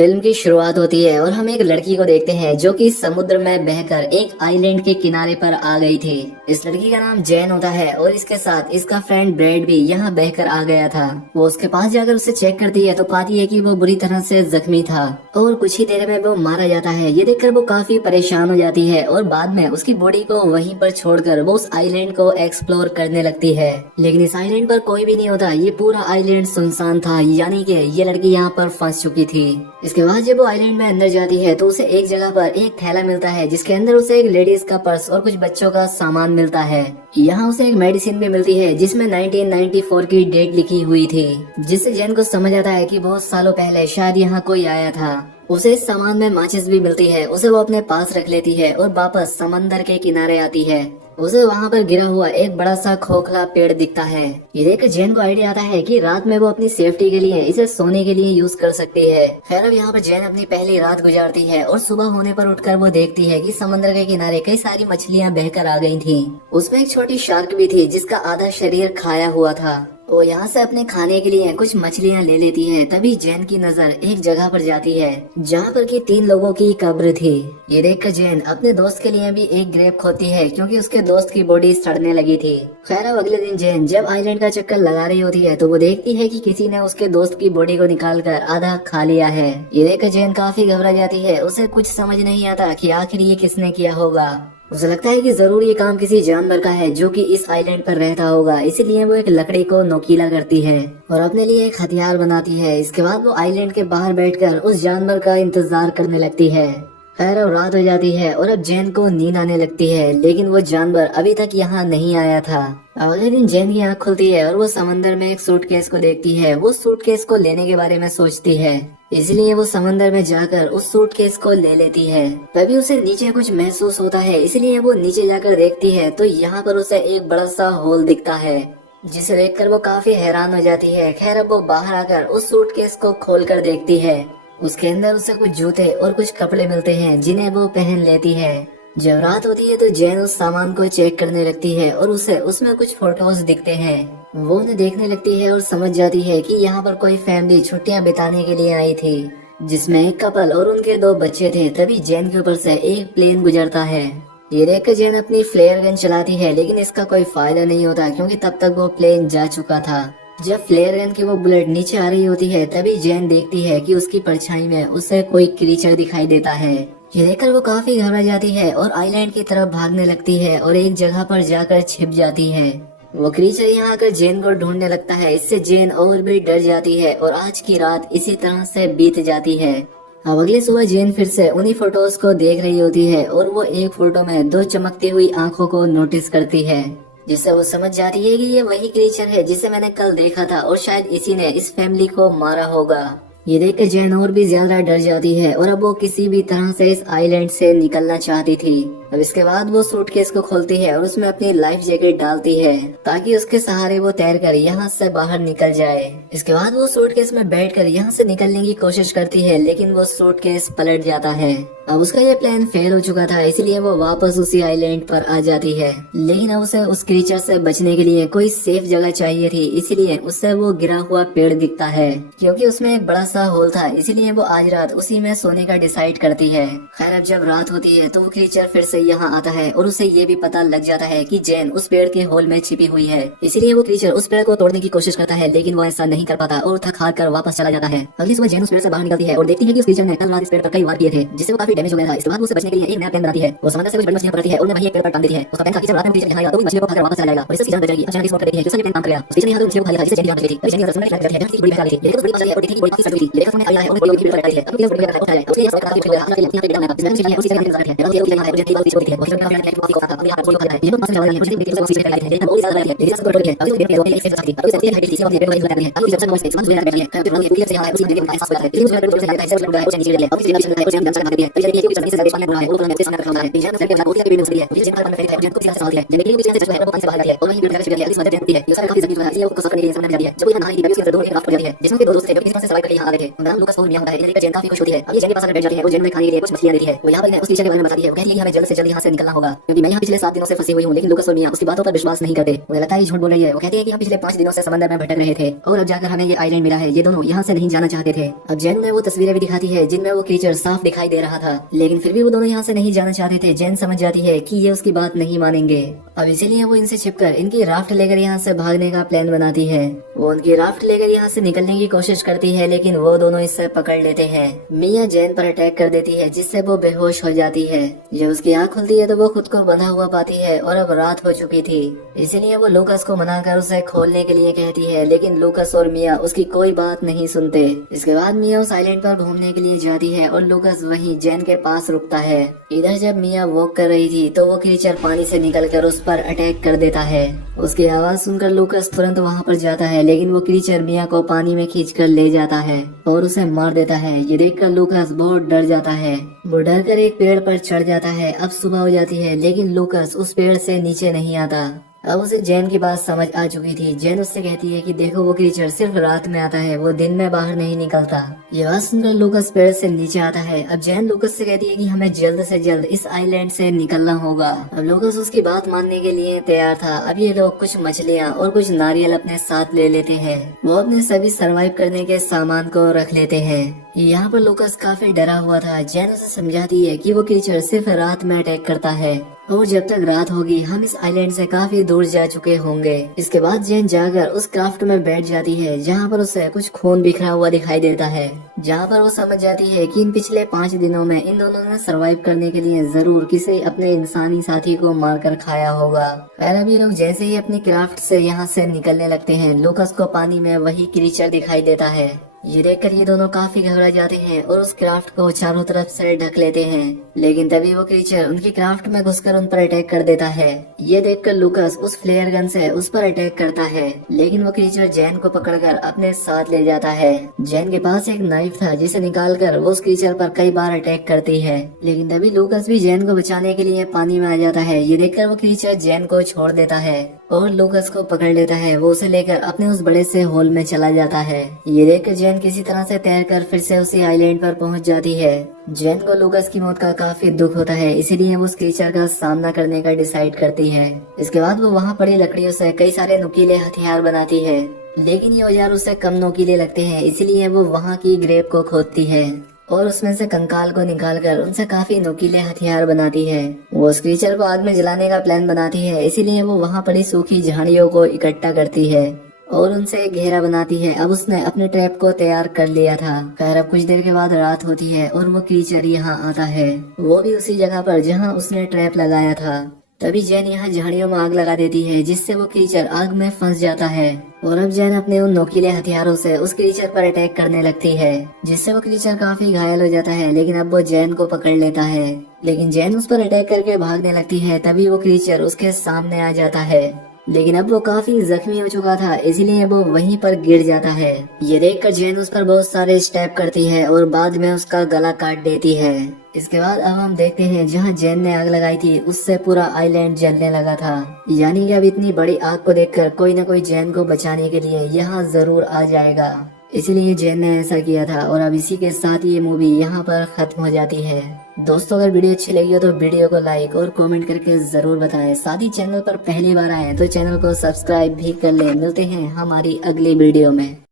Film की शुरुआत होती है और हम एक लड़की को देखते हैं जो कि समुद्र में बहकर एक आइलैंड के किनारे पर आ गई थी। इस लड़की का नाम जैन होता है और इसके साथ इसका फ्रेंड ब्रेड भी यहाँ बहकर आ गया था। वो उसके पास जाकर उसे चेक करती है तो पाती है कि वो बुरी तरह से जख्मी था और कुछ ही देर में वो मारा जाता है। ये देखकर वो काफी परेशान हो जाती है और बाद में उसकी बॉडी को वहीं पर छोड़कर वो उस आइलैंड को एक्सप्लोर करने लगती है। लेकिन इस आइलैंड पर कोई भी नहीं होता, ये पूरा आइलैंड सुनसान था, यानी कि ये लड़की यहाँ पर फंस चुकी थी। इसके बाद जब वो आइलैंड में अंदर जाती है तो उसे एक जगह पर एक थैला मिलता है जिसके अंदर उसे एक लेडीज का पर्स और कुछ बच्चों का सामान मिलता है। यहाँ उसे एक मेडिसिन भी मिलती है जिसमें 1994 की डेट लिखी हुई थी, जिससे जैन को समझ आता है कि बहुत सालों पहले शायद यहाँ कोई आया था। उसे इस सामान में माचिस भी मिलती है, उसे वो अपने पास रख लेती है और वापस समंदर के किनारे आती है। उसे वहाँ पर गिरा हुआ एक बड़ा सा खोखला पेड़ दिखता है। ये देख जैन को आइडिया आता है कि रात में वो अपनी सेफ्टी के लिए इसे सोने के लिए यूज कर सकती है। खैर अब यहाँ पर जैन अपनी पहली रात गुजारती है और सुबह होने पर उठकर वो देखती है कि समंदर के किनारे कई सारी मछलियाँ बहकर आ गई थी। उसमें एक छोटी शार्क भी थी जिसका आधा शरीर खाया हुआ था। वो यहाँ से अपने खाने के लिए कुछ मछलियाँ ले लेती है। तभी जैन की नजर एक जगह पर जाती है जहाँ पर कि 3 लोगों की कब्र थी। ये देखकर जैन अपने दोस्त के लिए भी एक ग्रेव खोती है क्योंकि उसके दोस्त की बॉडी सड़ने लगी थी। खैर अब अगले दिन जैन जब आइलैंड का चक्कर लगा रही होती है तो वो देखती है कि किसी ने उसके दोस्त की बॉडी को निकाल कर आधा खा लिया है। ये देखकर जैन काफी घबरा जाती है, उसे कुछ समझ नहीं आता कि आखिर ये किसने किया होगा। उसे लगता है कि जरूर ये काम किसी जानवर का है जो कि इस आइलैंड पर रहता होगा, इसीलिए वो एक लकड़ी को नोकीला करती है और अपने लिए एक हथियार बनाती है। इसके बाद वो आइलैंड के बाहर बैठकर उस जानवर का इंतजार करने लगती है। खैर अब रात हो जाती है और अब जैन को नींद आने लगती है, लेकिन वो जानवर अभी तक यहाँ नहीं आया था। अगले दिन जैन की आँख खुलती है और वो समंदर में एक सूटकेस को देखती है। वो सूटकेस को लेने के बारे में सोचती है, इसलिए वो समंदर में जाकर उस सूटकेस को ले लेती है। तभी उसे नीचे कुछ महसूस होता है, इसलिए वो नीचे जाकर देखती है तो यहाँ पर उसे एक बड़ा सा होल दिखता है जिसे देखकर वो काफी हैरान हो जाती है। खैर अब वो बाहर आकर उस सूटकेस को खोलकर देखती है। उसके अंदर उसे कुछ जूते और कुछ कपड़े मिलते हैं जिन्हें वो पहन लेती है। जब रात होती है तो जैन उस सामान को चेक करने लगती है और उसे उसमें कुछ फोटोज दिखते हैं। वो उन्हें देखने लगती है और समझ जाती है कि यहाँ पर कोई फैमिली छुट्टियाँ बिताने के लिए आई थी, जिसमें एक कपल और उनके 2 बच्चे थे। तभी जैन के ऊपर से एक प्लेन गुजरता है। ये देखकर जैन अपनी फ्लेयर गन चलाती है, लेकिन इसका कोई फायदा नहीं होता क्योंकि तब तक वो प्लेन जा चुका था। जब फ्लेयर गन की वो बुलेट नीचे आ रही होती है तभी जैन देखती है कि उसकी परछाई में उसे कोई क्रीचर दिखाई देता है। ये देखकर वो काफी घबरा जाती है और आइलैंड की तरफ भागने लगती है और एक जगह पर जाकर छिप जाती है। वो क्रीचर यहाँ आकर जैन को ढूंढने लगता है, इससे जैन और भी डर जाती है और आज की रात इसी तरह से बीत जाती है। अब अगले सुबह जैन फिर से उन्हीं फोटोज को देख रही होती है और वो एक फोटो में 2 चमकती हुई आंखों को नोटिस करती है, जिससे वो समझ जाती है कि ये वही क्रीचर है जिसे मैंने कल देखा था और शायद इसी ने इस फैमिली को मारा होगा। ये देखकर जैन और भी ज्यादा डर जाती है और अब वो किसी भी तरह से इस आइलैंड से निकलना चाहती थी। अब इसके बाद वो सूटकेस को खोलती है और उसमें अपनी लाइफ जैकेट डालती है ताकि उसके सहारे वो तैरकर यहाँ से बाहर निकल जाए। इसके बाद वो सूटकेस में बैठकर यहाँ से निकलने की कोशिश करती है, लेकिन वो सूटकेस पलट जाता है। अब उसका ये प्लान फेल हो चुका था, इसलिए वो वापस उसी आइलैंड पर आ जाती है। लेकिन अब उसे उस क्रीचर से बचने के लिए कोई सेफ जगह चाहिए थी, इसीलिए उसे वो गिरा हुआ पेड़ दिखता है। क्योंकि उसमें एक बड़ा सा होल था, इसीलिए वो आज रात उसी में सोने का डिसाइड करती है। खैर अब जब रात होती है तो वो क्रीचर फिर से यहाँ आता है और उसे ये भी पता लग जाता है कि जैन उस पेड़ के होल में छिपी हुई है। इसीलिए वो क्रीचर उस पेड़ को तोड़ने की कोशिश करता है, लेकिन वो ऐसा नहीं कर पाता और थक हार कर वापस चला जाता है। अगली सुबह जैन उस पेड़ से बाहर निकलती है और देखती है कि उस क्रीचर ने कल रात इस पेड़ पर कई वार किए थे, जिससे वो काफी डैमेज हो गया था। इसके बाद उसे बचने के लिए एक नया प्लान बनाती है। वो समंदर से कुछ बड़ी मछलियां पकड़ती है और उन्हें वहीं एक पेड़ पर टांग देती है। उसका प्लान था कि जब रात में क्रीचर यहाँ आएगा तो वो मछलियों को खाकर वापस चला जाएगा और इससे जान बचेगी। अचानक इसको कर देती है कि उसका प्लान काम कर गया। क्रीचर ने यहाँ मछलियों को खा लिया था, जिससे जैन यहाँ बच गई थी। जैन यहाँ समुद्र के किनारे बैठी है, बड़ी बड़ी थी, लेकिन बड़ी मछली है और देखी कि बड़ी काफी सड़ी थी। लेकिन उसने आया है और बड़ी बड़ी भीड़ है। अब ये बड़ी बड़ी है, उसके यहाँ काफी भीड़ है। आगे यहाँ पे डालना है, इसमें मछली है, उसी जगह इंतजार है। अब ये यहाँ है, मुझे ठीक बात है। वो कितना प्यारा है, वो को खाता है, अब यहाँ बड़ी खाना है। ये मछली वाला है, मुझे देखते हैं उसी जगह है। ये बहुत ज्यादा है, ये सब बड़ी है। अब ये पेड़ है, इससे साथी। अब इसे हाइट से अपने पेड़ को लगाते हैं। अब ये जब से मछली समझ में आ रही है, फिर वो ये से यहाँ है, उसी जगह में एहसास होता है। ये मुझे पेड़ से लगता है, ऐसे लग रहा है, उसे नीचे ले। अब इसे नीचे लगाते हैं, उसे लगाते हैं। तो ये कुछ से सामने बना है, ऊपर में से सामने रखा है। ये जब से बहुत ही बेबी है, ये जितना में है, को से है। जब ये पीछे से जो है वो पानी से बाहर जाती है और वहीं पेड़ से है, इस मदद देती है। ये सारा काफी जमीन है, इसलिए वो कसर करने के लिए सामने जाती है। जब वो यहाँ नहाई थी, उसके दो एक राफ्ट हो जाती है, जिसमें के 2 दोस्त थे जो किसी तरह से सर्वाइव करके यहाँ आ गए थे। उनका नाम लूकास और मिया होता है। ये देखकर जैन काफी खुश होती है। अब ये जैन के पास बैठ जाती है और जैन में खाने के लिए कुछ मछलियां देती है। वो यहाँ पर उस टीचर के बारे में बताती है। वो कहती है कि हमें जल्द से जल्द यहाँ से निकलना होगा, क्योंकि मैं यहाँ पिछले 7 दिनों से फंसी हुई हूँ। लेकिन लूकास और मिया उसकी बातों पर विश्वास नहीं करते। मुझे लगता है झूठ बोल रही है। वो कहती है कि हम पिछले 5 दिनों से समंदर में भटक रहे थे और अब जाकर हमें ये आइलैंड मिला है। ये दोनों यहाँ से नहीं जाना चाहते थे। अब जैन उन्हें वो तस्वीरें भी दिखाती है जिनमें वो क्रीचर साफ दिखाई दे रहा था, लेकिन फिर भी वो दोनों यहाँ से नहीं जाना चाहते थे। जैन समझ जाती है कि ये उसकी बात नहीं मानेंगे। अब इसीलिए वो इनसे छिपकर इनकी राफ्ट लेकर यहाँ से भागने का प्लान बनाती है। वो उनकी राफ्ट लेकर यहाँ से निकलने की कोशिश करती है, लेकिन वो दोनों इससे पकड़ लेते हैं। मिया जैन पर अटैक कर देती है, जिससे वो बेहोश हो जाती है। जब उसकी आँख खुलती है तो वो खुद को बंधा हुआ पाती है और अब रात हो चुकी थी। इसीलिए वो लूकास को मनाकर उसे खोलने के लिए कहती है, लेकिन लूकास और मिया उसकी कोई बात नहीं सुनते। इसके बाद मिया उस आइलैंड पर घूमने के लिए जाती है और लूकास वहीं जैन के पास रुकता है। इधर जब मिया वॉक कर रही थी तो वो क्रीचर पानी से निकलकर उस पर अटैक कर देता है। उसकी आवाज सुनकर लूकास तुरंत वहां पर जाता है, लेकिन वो क्रीचर मिया को पानी में खींचकर ले जाता है और उसे मार देता है। ये देखकर लूकास बहुत डर जाता है। वो डर कर एक पेड़ पर चढ़ जाता है। अब सुबह हो जाती है, लेकिन लूकास उस पेड़ से नीचे नहीं आता। अब उसे जैन की बात समझ आ चुकी थी। जैन उससे कहती है कि देखो वो क्रीचर सिर्फ रात में आता है, वो दिन में बाहर नहीं निकलता। ये बात सुनकर लूकास पेड़ से नीचे आता है। अब जैन लूकास से कहती है कि हमें जल्द से जल्द इस आइलैंड से निकलना होगा। अब लूकास उसकी बात मानने के लिए तैयार था। अब ये लोग कुछ मछलियाँ और कुछ नारियल अपने साथ ले लेते हैं। वो अपने सभी सरवाइव करने के सामान को रख लेते हैं। यहाँ पर लूकास काफी डरा हुआ था। जैन उसे समझाती है कि वो क्रीचर सिर्फ रात में अटैक करता है और जब तक रात होगी हम इस आइलैंड से काफी दूर जा चुके होंगे। इसके बाद जैन जाकर उस क्राफ्ट में बैठ जाती है, जहाँ पर उसे कुछ खून बिखरा हुआ दिखाई देता है, जहाँ पर वो समझ जाती है कि इन पिछले 5 दिनों में इन दोनों ने सरवाइव करने के लिए जरूर किसी अपने इंसानी साथी को मारकर खाया होगा। और अब ये लोग जैसे ही अपनी क्राफ्ट से यहाँ से निकलने लगते हैं, लूकास को पानी में वही क्रीचर दिखाई देता है। ये देखकर ये दोनों काफी घबरा जाते हैं और उस क्राफ्ट को चारों तरफ से ढक लेते हैं, लेकिन तभी वो क्रीचर उनकी क्राफ्ट में घुसकर उन पर अटैक कर देता है। ये देखकर लूकास उस फ्लेयर गन से उस पर अटैक करता है, लेकिन वो क्रीचर जैन को पकड़कर अपने साथ ले जाता है। जैन के पास एक नाइफ था जिसे निकालकर वो उस क्रीचर पर कई बार अटैक करती है, लेकिन तभी लूकास भी जैन को बचाने के लिए पानी में आ जाता है। ये देखकर वो क्रीचर जैन को छोड़ देता है और लूकास को पकड़ लेता है। वो उसे लेकर अपने उस बड़े से होल में चला जाता है। ये देखकर जैन किसी तरह से तैरकर फिर से उसी आइलैंड पर पहुंच जाती है। जैन को लूकास की मौत का काफी दुख होता है, इसीलिए वो उस क्रीचर का सामना करने का डिसाइड करती है। इसके बाद वो वहाँ पड़ी लकड़ियों से कई सारे नुकीले हथियार बनाती है, लेकिन ये औजार उसे कम नुकीले लगते हैं, इसीलिए वो वहाँ की ग्रेव को खोदती है और उसमें से कंकाल को निकालकर उनसे काफी नुकीले हथियार बनाती है। वो उस क्रीचर को आग में जलाने का प्लान बनाती है, इसीलिए वो वहाँ पड़ी सूखी झाड़ियों को इकट्ठा करती है और उनसे एक घेरा बनाती है। अब उसने अपने ट्रैप को तैयार कर लिया था। खैर अब कुछ देर के बाद रात होती है और वो क्रीचर यहाँ आता है, वो भी उसी जगह पर जहाँ उसने ट्रैप लगाया था। तभी जैन यहाँ झाड़ियों में आग लगा देती है, जिससे वो क्रीचर आग में फंस जाता है और अब जैन अपने उन नोकीले हथियारों से उस क्रीचर पर अटैक करने लगती है, जिससे वो क्रीचर काफी घायल हो जाता है। लेकिन अब वो जैन को पकड़ लेता है, लेकिन जैन उस पर अटैक करके भागने लगती है। तभी वो क्रीचर उसके सामने आ जाता है, लेकिन अब वो काफी जख्मी हो चुका था, इसीलिए वो वहीं पर गिर जाता है। ये देखकर जैन उस पर बहुत सारे स्टेप करती है और बाद में उसका गला काट देती है। इसके बाद अब हम देखते हैं जहाँ जैन ने आग लगाई थी उससे पूरा आइलैंड जलने लगा था, यानी कि अब इतनी बड़ी आग को देखकर कोई न कोई जैन को बचाने के लिए यहाँ जरूर आ जाएगा। इसलिए जैन ने ऐसा किया था और अब इसी के साथ ये मूवी यहाँ पर खत्म हो जाती है। दोस्तों अगर वीडियो अच्छी लगी हो तो वीडियो को लाइक और कमेंट करके जरूर बताएं। साथ ही चैनल पर पहली बार आए तो चैनल को सब्सक्राइब भी कर लें। मिलते हैं हमारी अगली वीडियो में।